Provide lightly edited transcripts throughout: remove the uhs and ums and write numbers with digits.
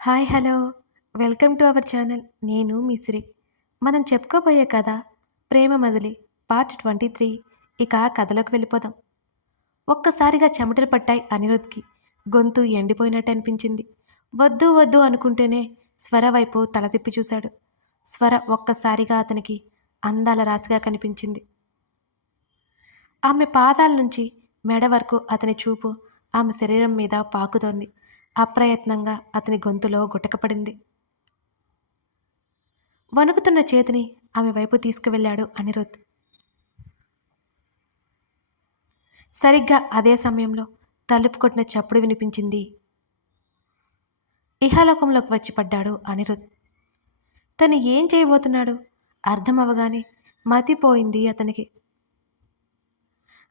Hi hello welcome to our channel. నేను మిసిరి. మనం చెప్పుకోబోయే కథ ప్రేమ మజిలీ పార్ట్ 23. ఇక కథలోకి వెళ్ళిపోదాం. ఒక్కసారిగా చెమటలు పట్టాయి అనిరుద్ధ్కి. గొంతు ఎండిపోయినట్టు అనిపించింది. వద్దు వద్దు అనుకుంటేనే స్వర వైపు తల తిప్పి చూశాడు. స్వర ఒక్కసారిగా అతనికి అందాల రాశిగా కనిపించింది. ఆమె పాదాల నుంచి మెడ వరకు అతని చూపు ఆమె శరీరం మీద పాకుతోంది. అప్రయత్నంగా అతని గొంతులో గుటకపడింది. వణుకుతున్న చేతిని ఆమె వైపు తీసుకువెళ్ళాడు అనిరుద్ధ్. సరిగ్గా అదే సమయంలో తలుపు కొట్టిన చప్పుడు వినిపించింది. ఇహలోకంలోకి వచ్చి పడ్డాడు అనిరుద్ధ్. తను ఏం చేయబోతున్నాడు అర్థం అవగానే మతిపోయింది అతనికి.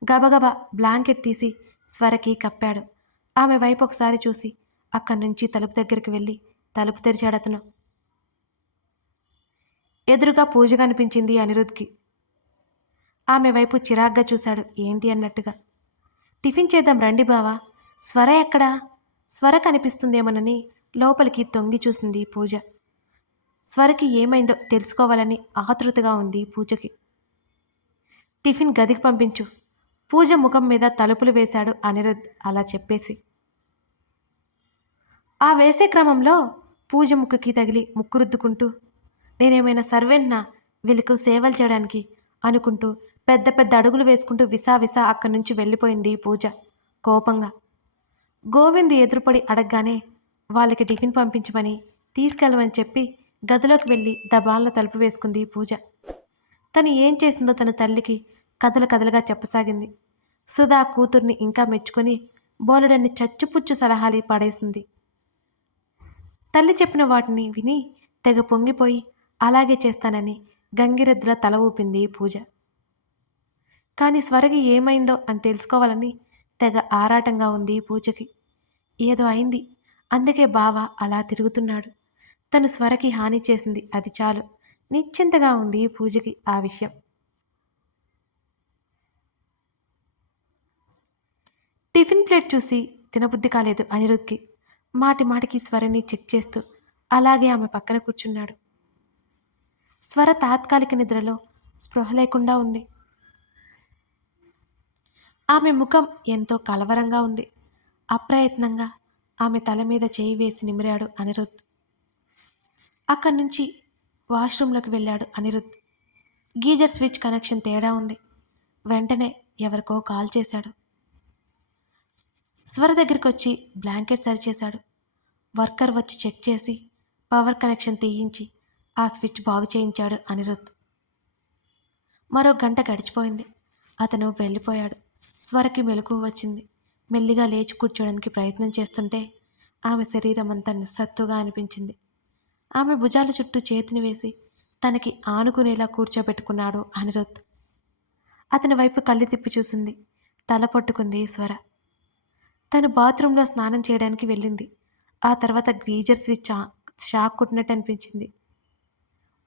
గబగబా బ్లాంకెట్ తీసి స్వరకి కప్పాడు. ఆమె వైపు ఒకసారి చూసి అక్కడి నుంచి తలుపు దగ్గరికి వెళ్ళి తలుపు తెరిచాడతను. ఎదురుగా పూజ కనిపించింది అనిరుద్ధ్కి. ఆమె వైపు చిరాగ్గా చూశాడు, ఏంటి అన్నట్టుగా. టిఫిన్ చేద్దాం రండి బావా. స్వర ఎక్కడా? స్వర కనిపిస్తుందేమోనని లోపలికి తొంగి చూసింది పూజ. స్వరకి ఏమైందో తెలుసుకోవాలని ఆతృతగా ఉంది పూజకి. టిఫిన్ గదికి పంపించు. పూజ ముఖం మీద తలుపులు వేశాడు అనిరుద్ధ్ అలా చెప్పేసి. ఆ వేసే క్రమంలో పూజ ముక్కుకి తగిలి ముక్కు రుద్దుకుంటూ, నేనేమైనా సర్వెంట్నా వీళ్ళకు సేవలు చేయడానికి అనుకుంటూ పెద్ద పెద్ద అడుగులు వేసుకుంటూ విసా అక్కడి నుంచి వెళ్ళిపోయింది పూజ కోపంగా. గోవింద్ ఎదురుపడి అడగగానే వాళ్ళకి టిఫిన్ పంపించమని తీసుకెళ్ళమని చెప్పి గదిలోకి వెళ్ళి దబాన్లో తలుపు వేసుకుంది పూజ. తను ఏం చేసిందో తన తల్లికి కథలుగా చెప్పసాగింది. సుధా కూతుర్ని ఇంకా మెచ్చుకొని బోలెడన్ని చచ్చుపుచ్చు సలహాలు పడేసింది. తల్లి చెప్పిన వాటిని విని తెగ పొంగిపోయి అలాగే చేస్తానని గంగిరెద్దుల తల ఊపింది పూజ. కానీ స్వరకి ఏమైందో అని తెలుసుకోవాలని తెగ ఆరాటంగా ఉంది పూజకి. ఏదో అయింది, అందుకే బావ అలా తిరుగుతున్నాడు. తను స్వరకి హాని చేసింది, అది చాలు. నిశ్చింతగా ఉంది పూజకి ఆ విషయం. టిఫిన్ ప్లేట్ చూసి తినబుద్ధి కాలేదు అనిరుద్ధ్కి. మాటికి స్వరని చెక్ చేస్తూ అలాగే ఆమె పక్కన కూర్చున్నాడు. స్వర తాత్కాలిక నిద్రలో స్పృహ లేకుండా ఉంది. ఆమె ముఖం ఎంతో కలవరంగా ఉంది. అప్రయత్నంగా ఆమె తల మీద చేయి వేసి నిమిరాడు అనిరుద్ధ్. అక్కడి నుంచి వాష్రూంలోకి వెళ్ళాడు అనిరుద్ధ్. గీజర్ స్విచ్ కనెక్షన్ తేడా ఉంది. వెంటనే ఎవరికో కాల్ చేశాడు. స్వర దగ్గరికి వచ్చి బ్లాంకెట్ సరిచేశాడు. వర్కర్ వచ్చి చెక్ చేసి పవర్ కనెక్షన్ తీయించి ఆ స్విచ్ బాగు చేయించాడు అనిరుద్ధ్. మరో గంట గడిచిపోయింది. అతను వెళ్ళిపోయాడు. స్వరకి మెలకువ వచ్చింది. మెల్లిగా లేచి కూర్చోడానికి ప్రయత్నం చేస్తుంటే ఆమె శరీరం అంతా నిస్సత్తుగా అనిపించింది. ఆమె భుజాల చుట్టూ చేతిని వేసి తనకి ఆనుకునేలా కూర్చోబెట్టుకున్నాడు అనిరుద్ధ్. అతని వైపు కళ్ళు తిప్పి చూసింది. తల పట్టుకుంది స్వర. తను బాత్రూంలో స్నానం చేయడానికి వెళ్ళింది. ఆ తర్వాత గీజర్ స్విచ్ షాక్ కొట్టినట్టు అనిపించింది.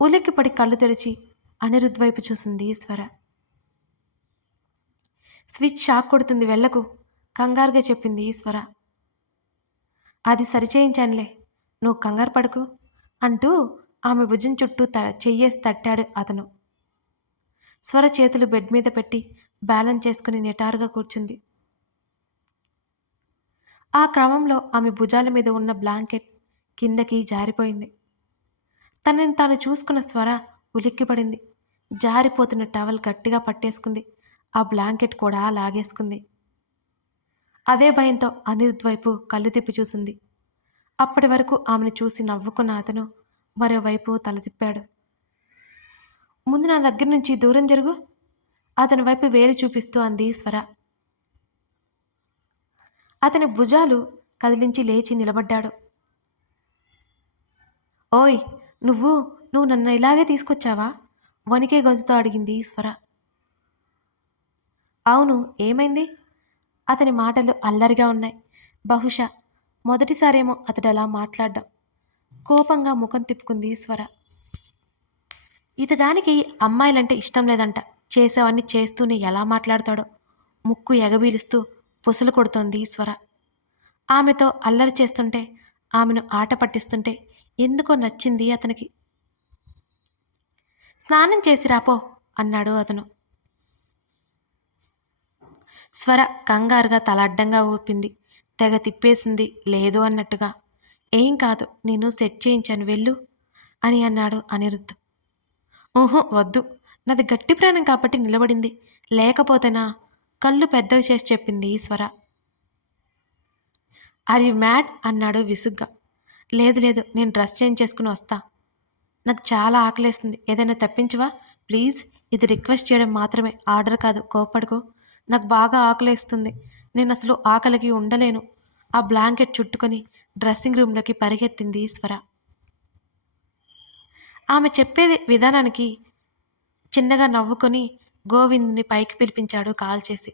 ఉలిక్కిపడి కళ్ళు తెరిచి అనిరుద్ధ్ వైపు చూసింది స్వర. స్విచ్ షాక్ కొడుతుంది, వెళ్ళకు, కంగారుగా చెప్పింది స్వర. అది సరిచేయించానులే, నువ్వు కంగారు పడకు అంటూ ఆమె భుజం చుట్టూ చెయ్యేసి తట్టాడు అతను. స్వర చేతులు బెడ్ మీద పెట్టి బ్యాలెన్స్ చేసుకుని నిటారుగా కూర్చుంది. ఆ క్రమంలో ఆమె భుజాల మీద ఉన్న బ్లాంకెట్ కిందకి జారిపోయింది. తనని తాను చూసుకున్న స్వర ఉలిక్కిపడింది. జారిపోతున్న టవల్ గట్టిగా పట్టేసుకుంది. ఆ బ్లాంకెట్ కూడా లాగేసుకుంది. అదే భయంతో అనిరుద్ధ్ వైపు కళ్ళు తిప్పి చూసింది. అప్పటి వరకు ఆమెను చూసి నవ్వుకున్న అతను మరోవైపు తల తిప్పాడు. ముందు నా దగ్గర నుంచి దూరం జరుగు, అతని వైపు వేలు చూపిస్తూ అంది స్వర. అతని భుజాలు కదిలించి లేచి నిలబడ్డాడు. ఓయ్, నువ్వు నన్ను ఇలాగే తీసుకొచ్చావా? వణికే గొంతుతో అడిగింది స్వర. అవును, ఏమైంది? అతని మాటలు అల్లరిగా ఉన్నాయి. బహుశా మొదటిసారేమో అతడు అలా మాట్లాడ్డం. కోపంగా ముఖం తిప్పుకుంది స్వర. ఇతగానికి అమ్మాయిలంటే ఇష్టం లేదంట. చేసేవన్నీ చేస్తూనే ఎలా మాట్లాడతాడో. ముక్కు ఎగబీలుస్తూ పుసలు కొడుతోంది స్వర. ఆమెతో అల్లరి చేస్తుంటే ఆమెను ఆట పట్టిస్తుంటే ఎందుకో నచ్చింది అతనికి. స్నానం చేసి రాపో అన్నాడు అతను. స్వర కంగారుగా తల అడ్డంగా ఊపింది. తెగ తిప్పేసింది లేదు అన్నట్టుగా. ఏం కాదు, నేను సెట్ చేయించాను వెళ్ళు అని అన్నాడు అనిరుద్ధ్. ఊహు వద్దు, నాది గట్టి ప్రాణం కాబట్టి నిలబడింది, లేకపోతేనా కళ్ళు పెద్దవి చేసి చెప్పింది స్వర. ఆర్ యు మ్యాడ్ అన్నాడు విసుగ్గా. లేదు లేదు, నేను డ్రెస్ చేంజ్ చేసుకుని వస్తా. నాకు చాలా ఆకలేస్తుంది, ఏదైనా తెప్పించవా ప్లీజ్. ఇది రిక్వెస్ట్ చేయడం మాత్రమే, ఆర్డర్ కాదు, కోప్పడుకో. నాకు బాగా ఆకలేస్తుంది, నేను అసలు ఆకలికి ఉండలేను. ఆ బ్లాంకెట్ చుట్టుకొని డ్రెస్సింగ్ రూమ్లోకి పరిగెత్తింది స్వర. ఆమె చెప్పేది విధానానికి చిన్నగా నవ్వుకొని గోవింద్ని పైకి పిలిపించాడు కాల్ చేసి.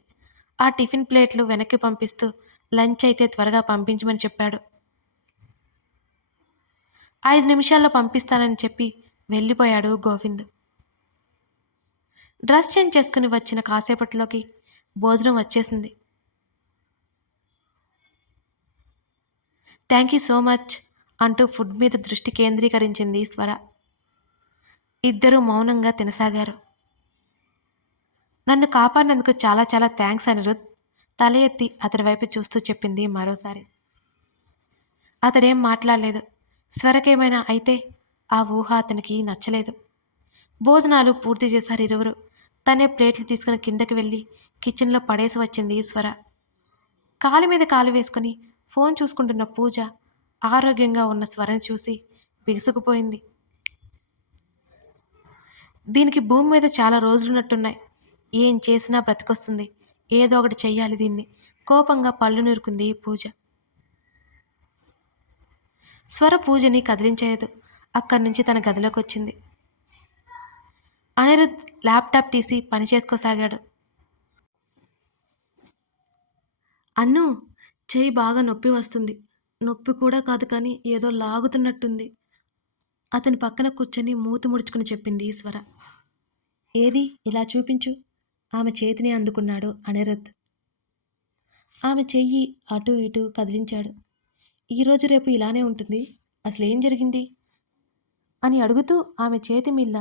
ఆ టిఫిన్ ప్లేట్లు వెనక్కి పంపిస్తూ లంచ్ అయితే త్వరగా పంపించమని చెప్పాడు. 5 నిమిషాల్లో పంపిస్తానని చెప్పి వెళ్ళిపోయాడు గోవింద్. డ్రెస్ చేంజ్ చేసుకుని వచ్చిన కాసేపట్లోకి భోజనం వచ్చేసింది. థ్యాంక్ యూ సో మచ్ అంటూ ఫుడ్ మీద దృష్టి కేంద్రీకరించింది స్వర. ఇద్దరూ మౌనంగా తినసాగారు. నన్ను కాపాడినందుకు చాలా చాలా థ్యాంక్స్ అనిరుద్, తల ఎత్తి అతడి వైపు చూస్తూ చెప్పింది మరోసారి. అతడేం మాట్లాడలేదు. స్వరకేమైనా అయితే ఆ ఊహ అతనికి నచ్చలేదు. భోజనాలు పూర్తి చేశారు ఇరువురు. తనే ప్లేట్లు తీసుకుని కిందకి వెళ్ళి కిచెన్లో పడేసి వచ్చింది స్వర. కాలు మీద కాలు వేసుకుని ఫోన్ చూసుకుంటున్న పూజ ఆరోగ్యంగా ఉన్న స్వరని చూసి బిగుసుకుపోయింది. దీనికి భూమి మీద చాలా రోజులున్నట్టున్నాయి, ఏం చేసినా బ్రతికొస్తుంది, ఏదో ఒకటి చెయ్యాలి దీన్ని. కోపంగా పళ్ళు నూరుకుంది పూజ. స్వర పూజని కదిలించలేదు. అక్కడి నుంచి తన గదిలోకి వచ్చింది. అనిరుద్ ల్యాప్టాప్ తీసి పని చేసుకోసాగాడు. అన్ను, చెయ్యి బాగా నొప్పి వస్తుంది. నొప్పి కూడా కాదు కానీ ఏదో లాగుతున్నట్టుంది. అతని పక్కన కూర్చొని మూతి ముడుచుకుని చెప్పింది స్వర. ఏది ఇలా చూపించు. ఆమె చేతిని అందుకున్నాడు అనిరుద్. ఆమె చెయ్యి అటూ ఇటూ కదిలించాడు. ఈరోజు రేపు ఇలానే ఉంటుంది, అసలేం జరిగింది అని అడుగుతూ ఆమె చేతి మిల్ల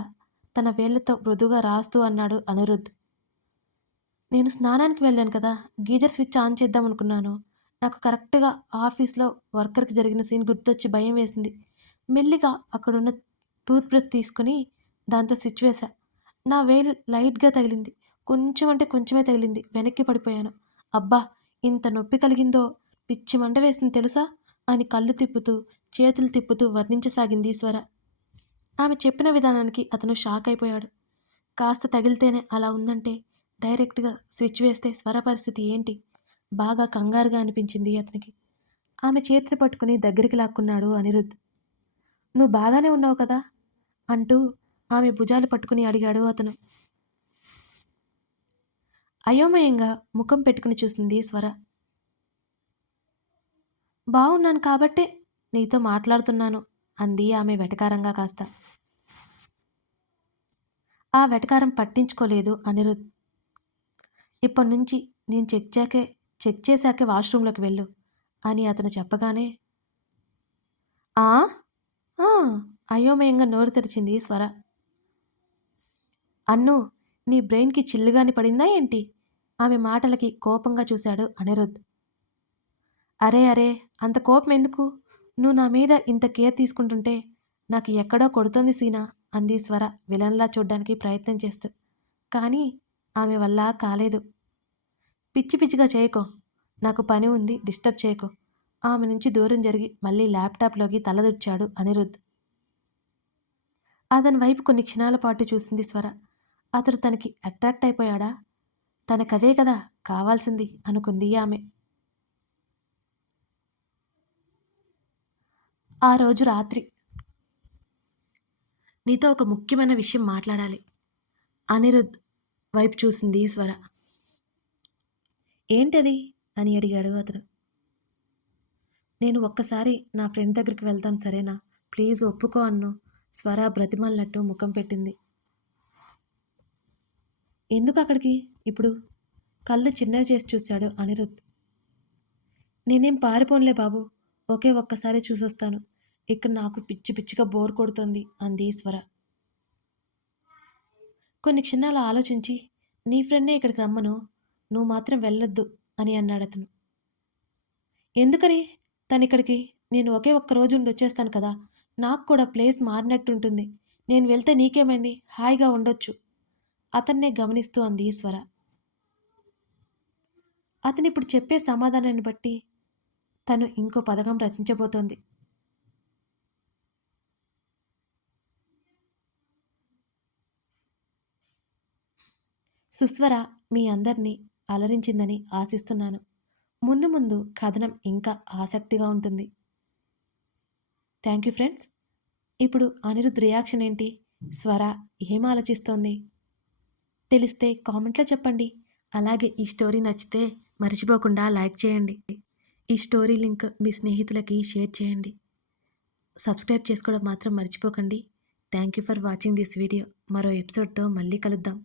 తన వేళ్లతో మృదుగా రాస్తూ అన్నాడు అనిరుద్. నేను స్నానానికి వెళ్ళాను కదా, గీజర్ స్విచ్ ఆన్ చేద్దామనుకున్నాను. నాకు కరెక్ట్గా ఆఫీస్లో వర్కర్కి జరిగిన సీన్ గుర్తొచ్చి భయం వేసింది. మెల్లిగా అక్కడున్న టూత్ బ్రష్ తీసుకుని దాంతో స్విచ్ వేశా. నా వేలు లైట్గా తగిలింది, కొంచెం అంటే కొంచెమే తగిలింది, వెనక్కి పడిపోయాను. అబ్బా, ఇంత నొప్పి కలిగిందో, పిచ్చి మంట వేసింది తెలుసా అని కళ్ళు తిప్పుతూ చేతులు తిప్పుతూ వర్ణించసాగింది స్వర. ఆమె చెప్పిన విధానానికి అతను షాక్ అయిపోయాడు. కాస్త తగిలితేనే అలా ఉందంటే డైరెక్ట్గా స్విచ్ వేస్తే స్వర పరిస్థితి ఏంటి? బాగా కంగారుగా అనిపించింది అతనికి. ఆమె చేతిని పట్టుకుని దగ్గరికి లాక్కున్నాడు అనిరుద్. నువ్వు బాగానే ఉన్నావు కదా అంటూ ఆమె భుజాలు పట్టుకుని అడిగాడు అతను. అయోమయంగా ముఖం పెట్టుకుని చూసింది స్వర. బాగున్నాను కాబట్టే నీతో మాట్లాడుతున్నాను అంది ఆమె వెటకారంగా కాస్త. ఆ వెటకారం పట్టించుకోలేదు అనిరుద్. ఇప్పటినుంచి నేను చెక్ చేశాకే వాష్రూంలోకి వెళ్ళు అని అతను చెప్పగానే ఆ ఆ అయోమయంగా నోరు తెరిచింది స్వర. అన్ను, నీ బ్రెయిన్కి చిల్లుగాని పడిందా ఏంటి? ఆమె మాటలకి కోపంగా చూశాడు అనిరుద్. అరే అరే, అంత కోపం ఎందుకు? నువ్వు నా మీద ఇంత కేర్ తీసుకుంటుంటే నాకు ఎక్కడో కొడుతోంది సీనా అంది స్వర విలన్లా చూడ్డానికి ప్రయత్నం చేస్తూ. కానీ ఆమె వల్ల కాలేదు. పిచ్చి పిచ్చిగా చేయకో, నాకు పని ఉంది, డిస్టర్బ్ చేయకో. ఆమె నుంచి దూరం జరిగి మళ్ళీ ల్యాప్టాప్లోకి తలదూర్చాడు అనిరుద్. అతని వైపు కొన్ని క్షణాల పాటు చూసింది స్వర. అతడు తనకి అట్రాక్ట్ అయిపోయాడా? తనకదే కదా కావాల్సింది అనుకుంది ఆమె. ఆ రోజు రాత్రి, నీతో ఒక ముఖ్యమైన విషయం మాట్లాడాలి. అనిరుద్ వైపు చూసింది స్వర. ఏంటది అని అడిగాడు అతను. నేను ఒక్కసారి నా ఫ్రెండ్ దగ్గరికి వెళ్తాను సరేనా, ప్లీజ్ ఒప్పుకో అన్ను. స్వర బ్రతిమల్నట్టు ముఖం పెట్టింది. ఎందుకు అక్కడికి ఇప్పుడు? కళ్ళు చిన్నవి చేసి చూశాడు అనిరుద్. నేనేం పారిపోన్లే బాబు, ఒకే ఒక్కసారి చూసొస్తాను. ఇక్కడ నాకు పిచ్చి పిచ్చిగా బోర్ కొడుతోంది అంది ఈశ్వర. కొన్ని క్షణాలు ఆలోచించి, నీ ఫ్రెండ్నే ఇక్కడికి రమ్మను, నువ్వు మాత్రం వెళ్ళొద్దు అని అన్నాడతను. ఎందుకని? తనిక్కడికి నేను ఒకే ఒక్క రోజు ఉండొచ్చేస్తాను కదా! నాకు కూడా ప్లేస్ మారినట్టుంటుంది. నేను వెళ్తే నీకేమైంది? హాయిగా ఉండొచ్చు. అతన్నే గమనిస్తూ అంది ఈశ్వర. అతనిప్పుడు చెప్పే సమాధానాన్ని బట్టి తను ఇంకో పథకం రచించబోతోంది. సుస్వర మీ అందరినీ అలరించిందని ఆశిస్తున్నాను. ముందు ముందు కథనం ఇంకా ఆసక్తిగా ఉంటుంది. Thank you friends. ఇప్పుడు అనిరుద్ రియాక్షన్ ఏంటి? స్వర ఏం ఆలోచిస్తోంది? తెలిస్తే కామెంట్లో చెప్పండి. అలాగే ఈ స్టోరీ నచ్చితే మర్చిపోకుండా లైక్ చేయండి. ఈ స్టోరీ లింక్ మీ స్నేహితులకి షేర్ చేయండి. సబ్స్క్రైబ్ చేసుకోవడం మాత్రం మర్చిపోకండి. Thank you for watching this video. మరో ఎపిసోడ్తో మళ్ళీ కలుద్దాం.